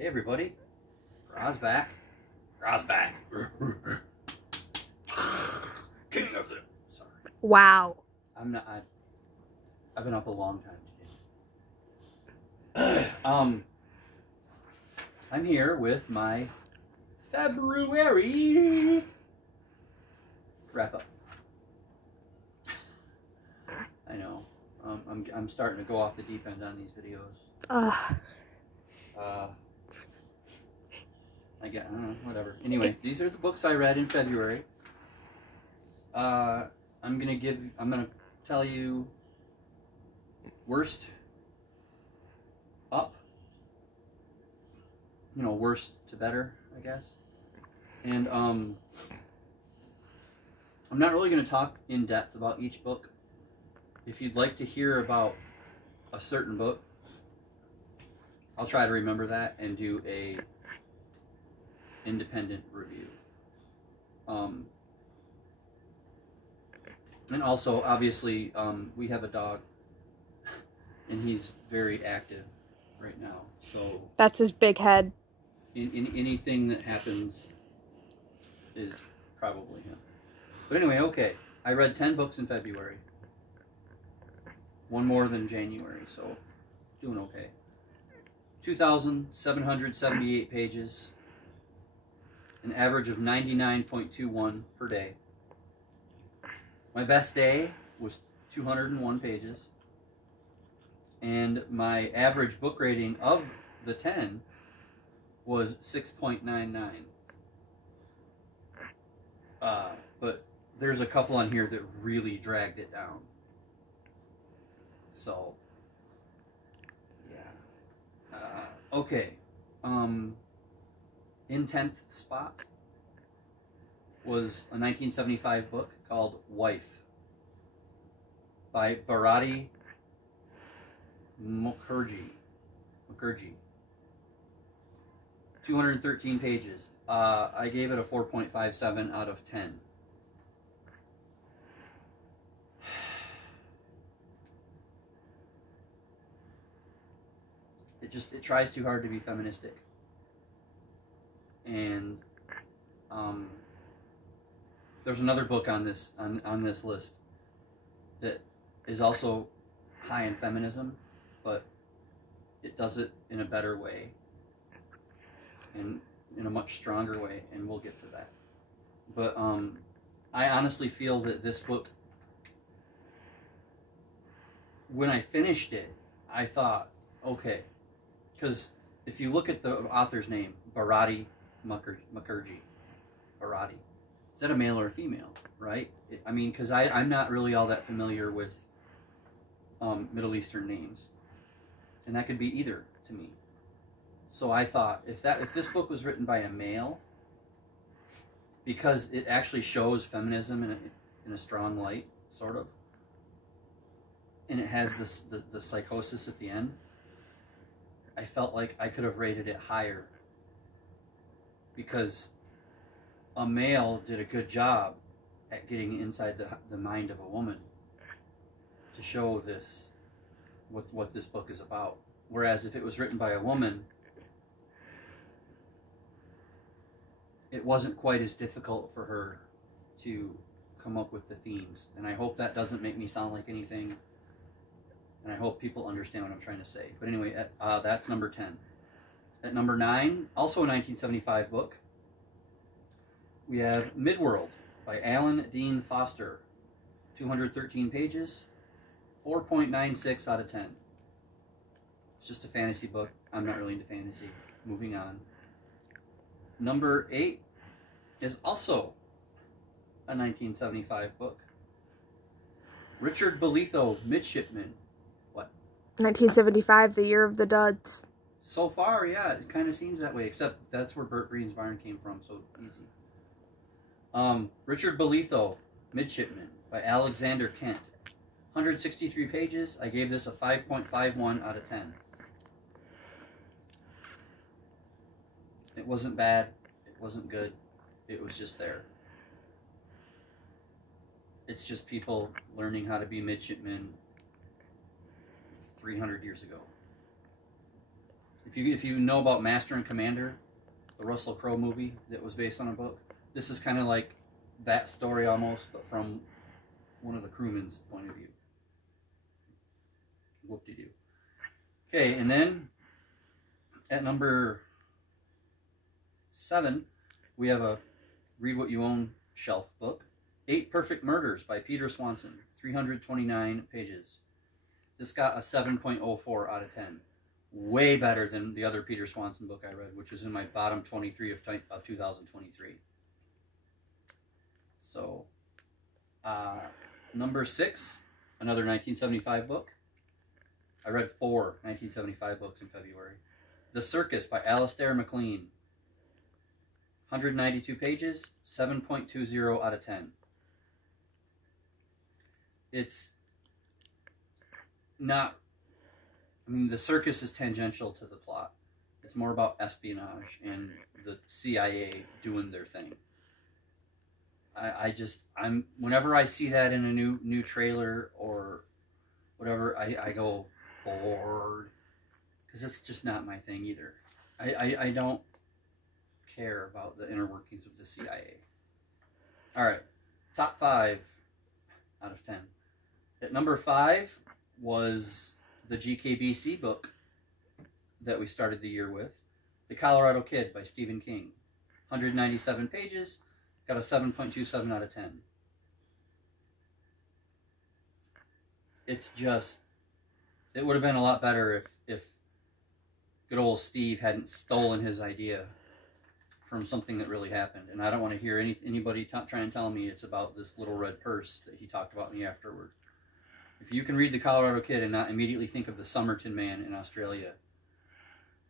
Hey everybody, Ra's back. Ra's back. King of the... Sorry. Wow. I've been up a long time today. I'm here with my February wrap-up. I know. I'm starting to go off the deep end on these videos. I get whatever. Anyway, these are the books I read in February. I'm gonna tell you worst up. You know, worst to better, I guess. And I'm not really gonna talk in depth about each book. If you'd like to hear about a certain book, I'll try to remember that and do a independent review. And also, obviously, we have a dog, and he's very active right now. So that's his big head. In anything that happens is probably him. But anyway, okay. I read 10 books in February. One more than January, so doing okay. 2,778 pages. An average of 99.21 per day. My best day was 201 pages. And my average book rating of the 10 was 6.99. But there's a couple on here that really dragged it down. So, yeah. Okay. In 10th spot was a 1975 book called Wife by Bharati Mukherjee. 213 pages. I gave it a 4.57 out of 10. It tries too hard to be feministic. And there's another book on this list that is also high in feminism, but it does it in a better way and in a much stronger way, and we'll get to that. But I honestly feel that this book, when I finished it, I thought, okay, because if you look at the author's name, Bharati Mukherjee, Bharati, is that a male or a female, right? I mean, because I'm not really all that familiar with Middle Eastern names, and that could be either to me. So I thought, if this book was written by a male, because it actually shows feminism in a strong light, sort of, and it has the psychosis at the end, I felt like I could have rated it higher, because a male did a good job at getting inside the mind of a woman to show this, what this book is about. Whereas if it was written by a woman, it wasn't quite as difficult for her to come up with the themes. And I hope that doesn't make me sound like anything, and I hope people understand what I'm trying to say. But anyway, that's number 10. At number 9, also a 1975 book, we have Midworld by Alan Dean Foster. 213 pages, 4.96 out of 10. It's just a fantasy book. I'm not really into fantasy. Moving on. Number 8 is also a 1975 book. Richard Bolitho, Midshipman. What? 1975, the year of the duds. So far, yeah, it kind of seems that way, except that's where Bert Green's Barn came from, so easy. Richard Bolitho, Midshipman by Alexander Kent. 163 pages. I gave this a 5.51 out of 10. It wasn't bad. It wasn't good. It was just there. It's just people learning how to be midshipmen 300 years ago. if you know about Master and Commander, the Russell Crowe movie that was based on a book, this is kind of like that story almost, but from one of the crewmen's point of view. Whoop-de-doo. Okay, and then at number 7, we have a Read What You Own shelf book. 8 Perfect Murders by Peter Swanson. 329 pages. This got a 7.04 out of 10. Way better than the other Peter Swanson book I read, which was in my bottom 23 of 2023. So, number 6, another 1975 book. I read 4 1975 books in February. The Circus by Alistair MacLean. 192 pages, 7.20 out of 10. It's not... I mean, The Circus is tangential to the plot. It's more about espionage and the CIA doing their thing. I'm whenever I see that in a new trailer or whatever, I go bored, because it's just not my thing either. I don't care about the inner workings of the CIA. All right, top 5 out of 10. At number 5 was the GKBC book that we started the year with, The Colorado Kid by Stephen King. 197 pages, got a 7.27 out of 10. It's just, it would have been a lot better if good old Steve hadn't stolen his idea from something that really happened. And I don't want to hear anybody try and tell me it's about this little red purse that he talked about in the afterword. If you can read The Colorado Kid and not immediately think of the Somerton Man in Australia,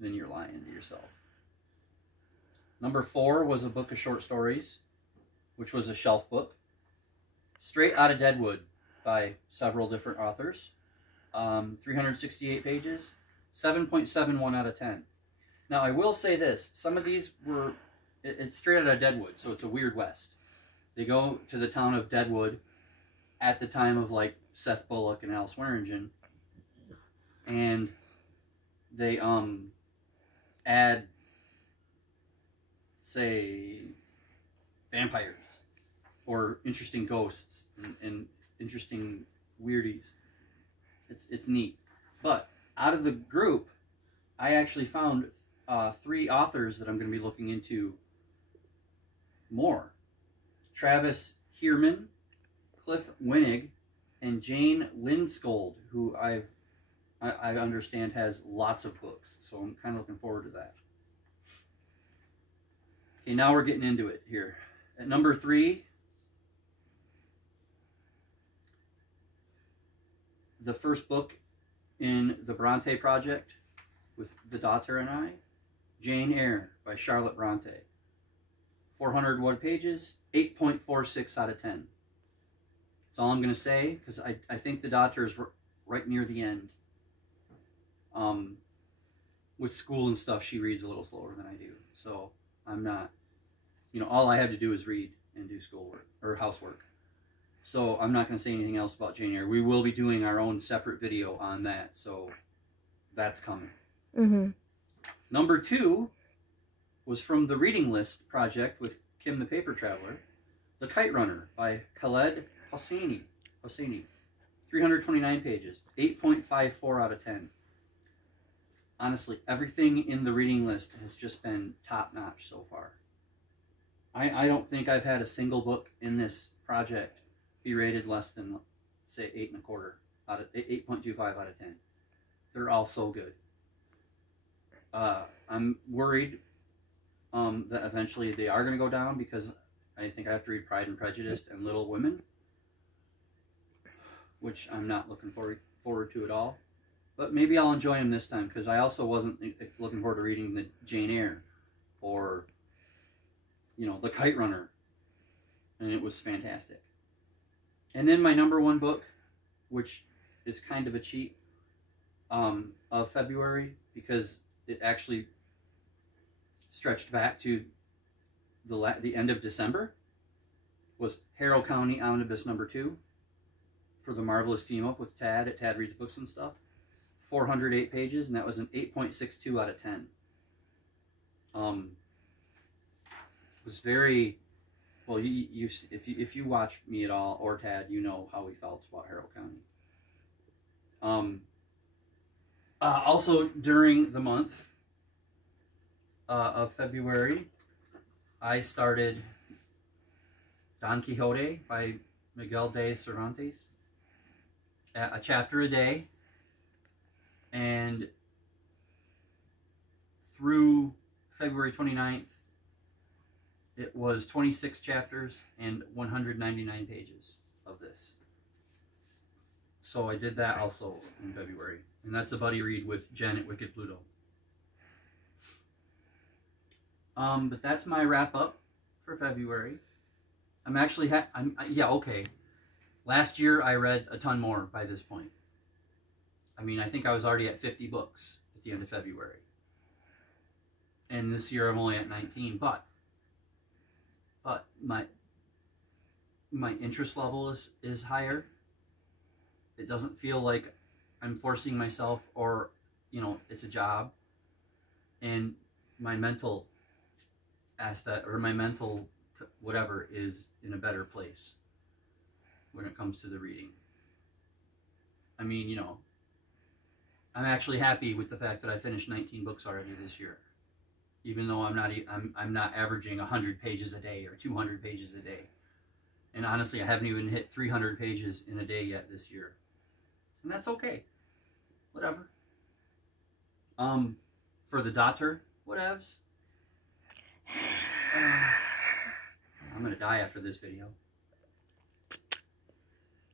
then you're lying to yourself. Number 4 was a book of short stories, which was a shelf book. Straight Outta Deadwood by several different authors. 368 pages, 7.71 out of 10. Now, I will say this. Some of these were... It's straight out of Deadwood, so it's a Weird West. They go to the town of Deadwood at the time of, like, Seth Bullock and Al Swearingen, and they add, say, vampires or interesting ghosts and interesting weirdies. It's neat. But out of the group, I actually found 3 authors that I'm going to be looking into more. Travis Hierman, Cliff Winnig, and Jane Lindskold, who I understand has lots of books. So I'm kind of looking forward to that. Okay, now we're getting into it here. At number 3, the first book in the Bronte Project with The Daughter and I, Jane Eyre by Charlotte Bronte. 401 pages, 8.46 out of 10. That's all I'm going to say, because I think The Daughter is right near the end. With school and stuff, she reads a little slower than I do. So I'm not, all I have to do is read and do schoolwork or housework. So I'm not going to say anything else about Jane Eyre. We will be doing our own separate video on that, so that's coming. Mm-hmm. Number 2 was from the Reading List project with Kim the Paper Traveler, The Kite Runner by Khaled Hosseini. 329 pages, 8.54 out of 10. Honestly, everything in the Reading List has just been top-notch so far. I don't think I've had a single book in this project be rated less than, say, 8.25 out of 10. They're all so good. I'm worried that eventually they are going to go down, because I think I have to read Pride and Prejudice and Little Women, which I'm not looking forward to at all. But maybe I'll enjoy them this time, because I also wasn't looking forward to reading the Jane Eyre or, The Kite Runner, and it was fantastic. And then my number 1 book, which is kind of a cheat, of February, because it actually stretched back to the end of December, was Harrow County Omnibus number 2 for the Marvelous Team Up with Tad at Tad Reads Books and Stuff. 408 pages, and that was an 8.62 out of 10. It was very, well, if you watch me at all, or Tad, you know how we felt about Harrow County. Also, during the month of February, I started Don Quixote by Miguel de Cervantes, a chapter a day, and through February 29th, it was 26 chapters and 199 pages of this. So I did that also in February. And that's a buddy read with Jen at Wicked Pluto. But that's my wrap up for February. I'm actually, yeah, okay. Last year I read a ton more by this point. I mean, I think I was already at 50 books at the end of February. And this year I'm only at 19, but my interest level is higher. It doesn't feel like I'm forcing myself, or, you know, it's a job. And my mental aspect, or my mental whatever, is in a better place when it comes to the reading. I mean, you know, I'm actually happy with the fact that I finished 19 books already this year, even though I'm not averaging 100 pages a day or 200 pages a day. And honestly, I haven't even hit 300 pages in a day yet this year. And that's okay. Whatever. For the daughter, whatevs. I'm gonna die after this video.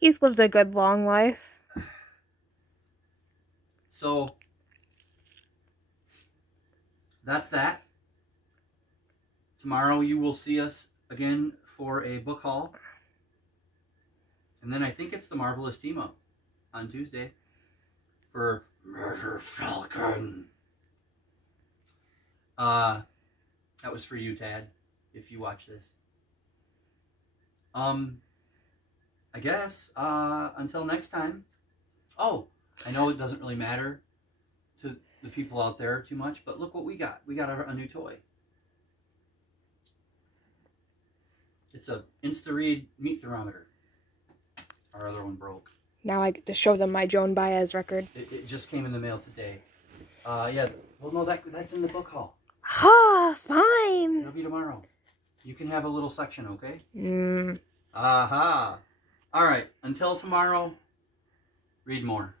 He's lived a good long life. So that's that. Tomorrow you will see us again for a book haul. And then I think it's the Marvelous Team Up on Tuesday for Murder Falcon. That was for you, Tad, if you watch this. I guess until next time. Oh, I know it doesn't really matter to the people out there too much, but look what we got. We got a new toy. It's a Insta-Read meat thermometer. Our other one broke. Now I get to show them my Joan Baez record. It just came in the mail today. Yeah, well, no, that's in the book haul. Ha, fine. It'll be tomorrow. You can have a little section, okay? Mm. Aha. All right, until tomorrow, read more.